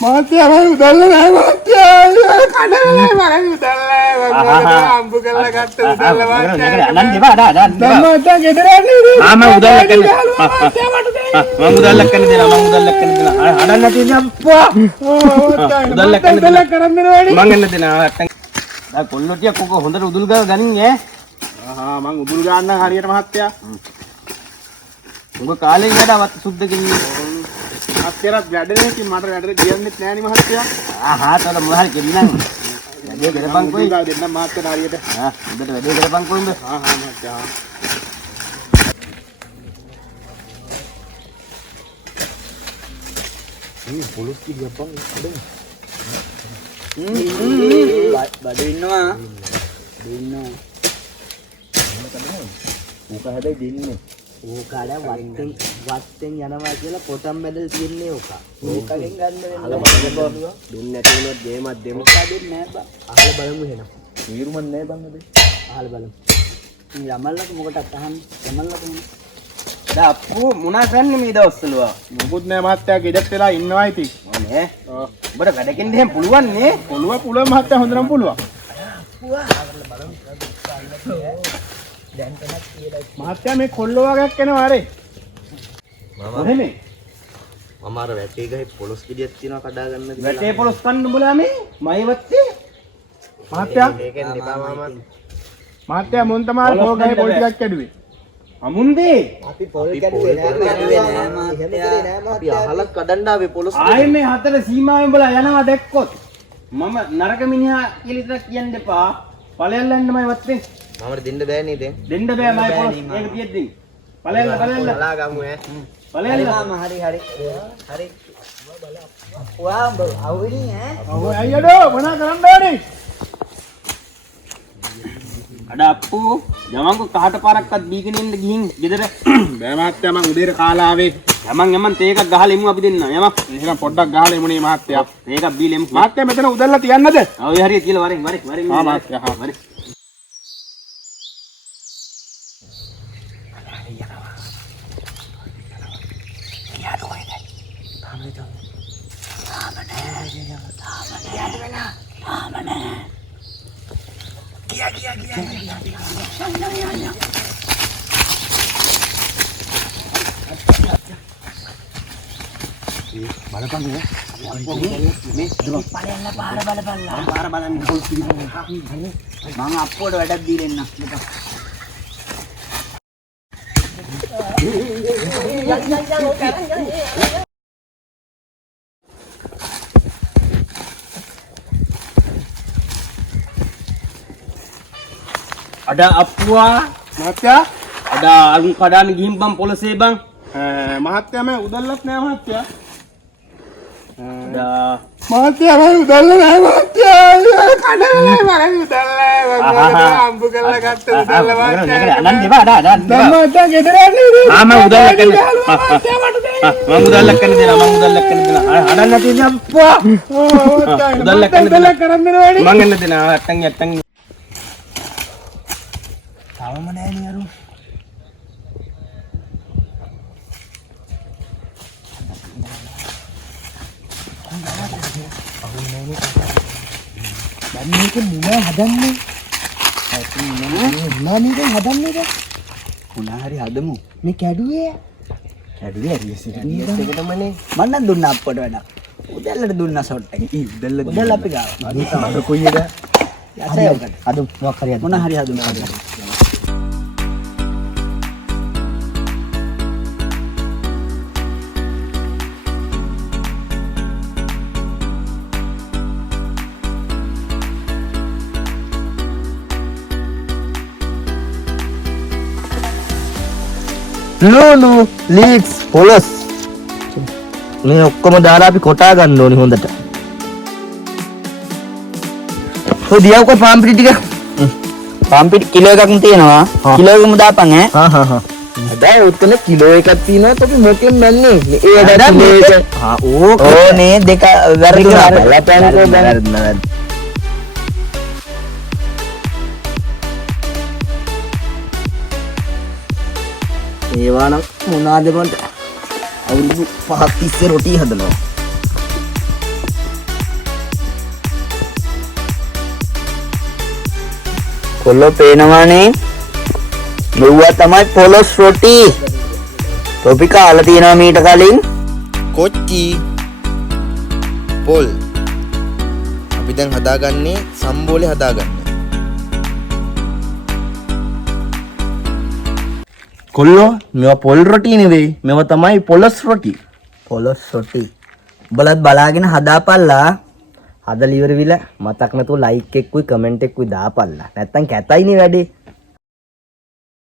මහත්තයා මම උදල්ල නෑ මහත්තයා කඩලා නෑ මම උදල්ල නෑ අම්බු කරලා ගත්ත උදල්ල මහත්තයා නන් දෙපා දාන්න මහත්තයා ගෙදර යන්නේ මම උදල්ල කරන්න මම උදල්ල කරන්න දෙනවා අඩන්න තියෙන අප්පා උදල්ල කරන්න දෙනවනේ මං එන්න දෙනවා දැන් කොල්ලොටිය කොක හොඳට උදුල් ගාව ගනින් ඈ මං උදුල් ගන්න හරියට මහත්තයා උඹ කාලේ වැඩවත් සුද්ධ කෙනියේ අත්තරත් වැඩනේ කි මට වැඩට ගියන්නෙත් නෑනි මහත්තයා තවල මොනවා හරි කෙල්ලන් වැඩේ කරපන් කොයි දෙන්න මහත්තයා හරියට හොඳට වැඩේ කරපන් කොයි උඹ මහත්තයා මේ පොලිස් කිව්වපන් බඩ ඉන්නවා මොකද හැබැයි දෙන්නේ ඕකාඩ වත්තෙන් යනවා කියලා පොතම් බැදලා තියන්නේ ඕකා. ඕකගෙන් ගන්න වෙනවා. දුන්නේ නැති වුණොත් ගේමක් දෙමු. දෙන්නේ නැහැ බා. අහලා බලමු එහෙනම්. වීරුමන් නැහැ බං අද. අහලා බලමු. මේ යමල්ලක මොකටද අහන්නේ? යමල්ලක මොන? දැන් අප්පු මොනා කරන්නේ මේ දවස්වල? මොකුත් නැහැ මහත්තයා ගෙදරට වෙලා ඉන්නවා ඉතින්. ඕනේ. ඔව්. ඔබට වැඩකින් දෙහෙන් පුළුවන් නේ? පුළුවන් මහත්තයා හොඳටම පුළුවන්. මහත්තයා මේ කොල්ලෝ වගේක් එනවා අරේ මම අර වැටේ ගහේ පොලොස් ගෙඩියක් තියනවා කඩා ගන්න කියලා වැටේ පොලොස් කන්න උඹලා මේ මයිවත්තේ මහත්තයා මේකෙන් දෙපා මහත්තයා මොන් තමයි පොල් ගහේ පොල් ටිකක් කැඩුවේ අමුන්දේ අපි පොල් කැඩුවේ නෑ මහත්තයා අපි අහලක් කඩන්න ආවේ පොලොස් ආයේ මේ හතර සීමාවෙන් උඹලා යනවා දැක්කොත් මම නරක මිනිහා කියලා විතර කියන්න එපා ඵලයන් ලන්නමයි වත්තේ මමට දෙන්න බෑනේ දැන් දෙන්න බෑ මම පොලොස් ඒක තියෙද්දි බලන්න බලා ගමු ඈ බලන්න හරි වා අවුලි ඈ ඔව් අයියඩෝ මොනා කරන්න ඕනේ අඩ අප්පු යමන්කෝ කහට පාරක්වත් බීගෙන ඉන්න ගිහින් ගෙදර බෑ මහත්තයා මං උදේට කාලා ආවේ යමන් තේ එකක් ගහලා ඉමු අපි දෙන්න යමක් එහෙනම් පොඩ්ඩක් ගහලා ඉමුනේ මහත්තයා තේ එකක් බීලා ඉමු මහත්තයා මෙතන උදැල්ලා තියන්නද ඔව් හරියට කියලා වරෙන් මහත්තයා වරෙන් බලපන් මේ පළයන්ලා පාර බලපල්ලා පාර බලන්න මම අප්පුවට වැඩක් දීලා එන්න අඩ අප්පුවා මහත්තයා අඩ අරුන් කඩාන ගිහින් බම් පොලසේ බං මහත්තයා මම උදල්ලත් නෑ මහත්තයා මහත්තයා මම උදල්ල නෑ මහත්තයා කඩලා නෑ මම උදල්ල නෑ අම්බු කරලා ගත්ත උදල්ල මහත්තයා නන් දෙපා දාන්න මහත්තයා ගෙදර යන්නේ මම උදල්ල කරන්න මම උදල්ල කරන්න දෙනවා අඩන්න තියෙන අප්පා උදල්ල කරන්න දෙනවනේ මං එන්න දෙනවා අට්ටන් තවම නෑනේ අරු දැන් මේක මුලා හදන්නේ මුලා මේක හදන්නේද මුලා හරි හදමු මේ කැඩුවේ රියසිටමනේ මම නම් දුන්නා අප්පට වැඩ උදැල්ලට දුන්නා ෂොට් එක උදැල්ල අපි ගාව මම කොයිද යසයකට අද මොකක් හරි මොන හරි හදුනා ලුණු ලීක්ස් පොලස් මේ ඔක්කොම දාලා අපි කොටා ගන්න ඕනි හොඳට. ඔය දියවක පාම් පිටි ටික පාම් පිටි කිලෝ එකක්ම තියෙනවා. කිලෝ එකම දාපන් ඈ. දැන් උත්තර කිලෝ එකක් තියෙනවා අපි මොකෙන් බන්නේ? ඒ වැඩ මේක. ඕනේ දෙක වැරදුනා. බලපෑන්කෝ දැන්. ඒවා නම් මොනවාද මන්ට අවුරුදු 5ක් තිස්සේ රොටි හදනවා. කොල්ලෝ පේනවානේ. මෙව්වා තමයි පොලොස් රොටි. තොපි කාලා තියෙනවා මීට කලින්. කොච්චි පොල් අපි දැන් හදාගන්නේ සම්බෝලේ හදාගන්න. කොල්ලෝ මේවා පොල් රොටි නෙවෙයි. මේවා තමයි පොලොස් රොටි. පොලොස් රොටි. උඹලත් බලාගෙන හදාපල්ලා. හදලා ඉවර විල මතක් නැතුව ලයික් එක්කුයි කමෙන්ට් එක්කුයි දාපල්ලා. නැත්තම් කැතයිනේ වැඩේ.